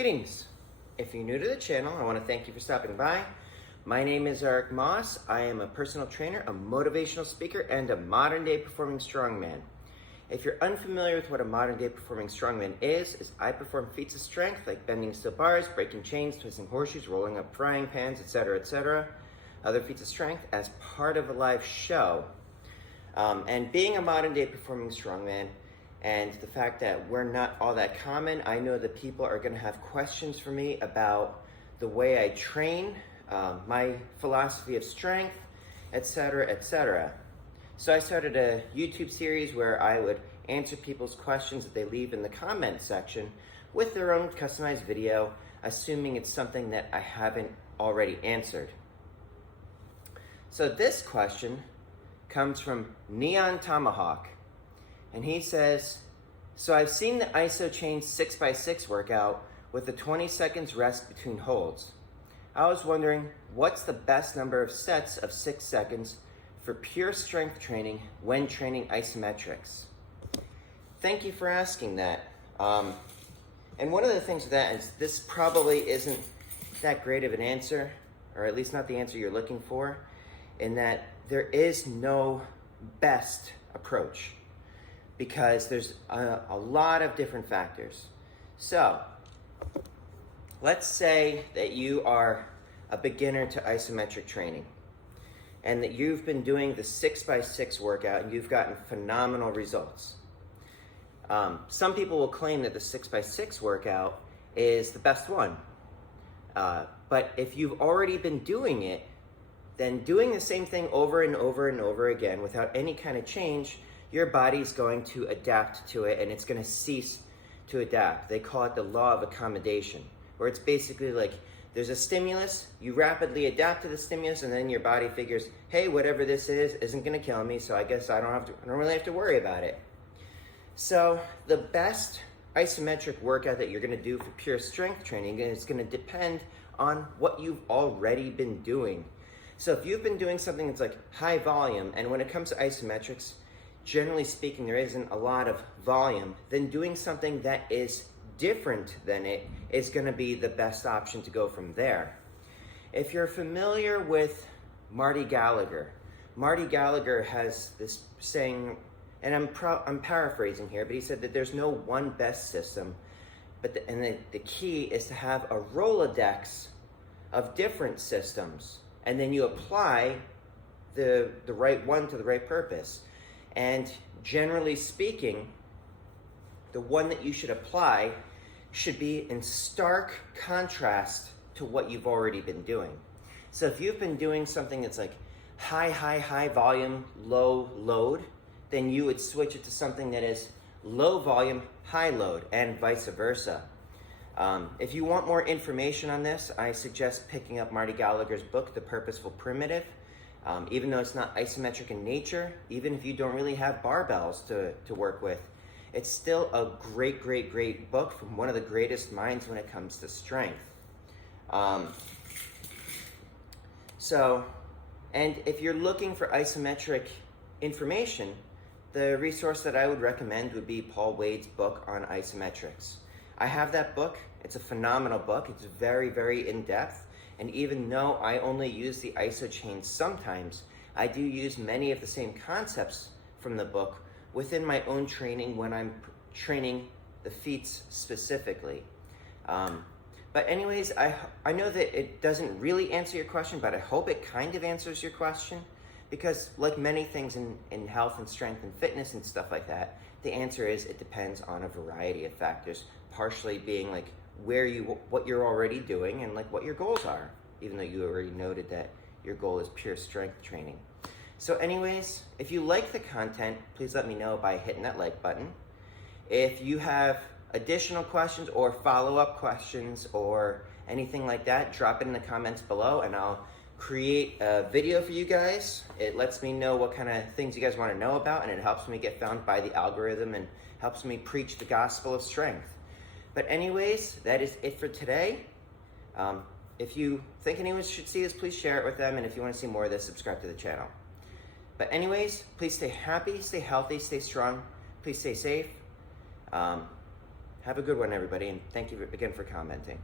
Greetings. If you're new to the channel, I want to thank you for stopping by. My name is Eric Moss. I am a personal trainer, a motivational speaker, and a modern day performing strongman. If you're unfamiliar with what a modern day performing strongman is I perform feats of strength like bending steel bars, breaking chains, twisting horseshoes, rolling up frying pans, etc., other feats of strength as part of a live show. And being a modern day performing strongman, and the fact that we're not all that common, I know that people are going to have questions for me about the way I train, my philosophy of strength, etc. So I started a YouTube series where I would answer people's questions that they leave in the comment section with their own customized video, assuming it's something that I haven't already answered. So this question comes from Neon Tomahawk. And he says, so I've seen the iso chain 6x6 workout with the 20 seconds rest between holds. I was wondering, what's the best number of sets of 6 seconds for pure strength training when training isometrics? Thank you for asking that. And one of the things with that is this probably isn't that great of an answer, or at least not the answer you're looking for, in that there is no best approach, because there's a lot of different factors. So let's say that you are a beginner to isometric training and that you've been doing the 6x6 workout and you've gotten phenomenal results. Some people will claim that the 6x6 workout is the best one. But if you've already been doing it, then doing the same thing over and over and over again without any kind of change, your body's going to adapt to it and it's going to cease to adapt. They call it the law of accommodation, where it's basically like there's a stimulus, you rapidly adapt to the stimulus, and then your body figures, hey, whatever this is isn't going to kill me, so I guess I don't really have to worry about it. So the best isometric workout that you're going to do for pure strength training is going to depend on what you've already been doing. So if you've been doing something that's like high volume, and when it comes to isometrics, generally speaking, there isn't a lot of volume, then doing something that is different than it is going to be the best option to go from there. If you're familiar with Marty Gallagher has this saying, and I'm paraphrasing here, but he said that there's no one best system, but the key is to have a Rolodex of different systems, and then you apply the right one to the right purpose. And generally speaking, the one that you should apply should be in stark contrast to what you've already been doing. So if you've been doing something that's like high volume, low load, then you would switch it to something that is low volume, high load, and vice versa. If you want more information on this, I suggest picking up Marty Gallagher's book, The Purposeful Primitive. Even though it's not isometric in nature, even if you don't really have barbells to work with, it's still a great book from one of the greatest minds when it comes to strength. And if you're looking for isometric information, the resource that I would recommend would be Paul Wade's book on isometrics. I have that book. It's a phenomenal book. It's very in-depth. And even though I only use the iso chain sometimes, I do use many of the same concepts from the book within my own training when I'm training the feats specifically. But anyways, I know that it doesn't really answer your question, but I hope it kind of answers your question, because like many things in health and strength and fitness and stuff like that, the answer is it depends on a variety of factors, partially being like what you're already doing and like what your goals are, even though you already noted that your goal is pure strength training. So anyways, if you like the content, please let me know by hitting that like button. If you have additional questions or follow-up questions or anything like that, drop it in the comments below and I'll create a video for you guys. It lets me know what kind of things you guys want to know about, and it helps me get found by the algorithm and helps me preach the gospel of strength. But anyways, that is it for today. If you think anyone should see this, please share it with them. And if you want to see more of this, subscribe to the channel. But anyways, please stay happy, stay healthy, stay strong. Please stay safe. Have a good one, everybody, and thank you again for commenting.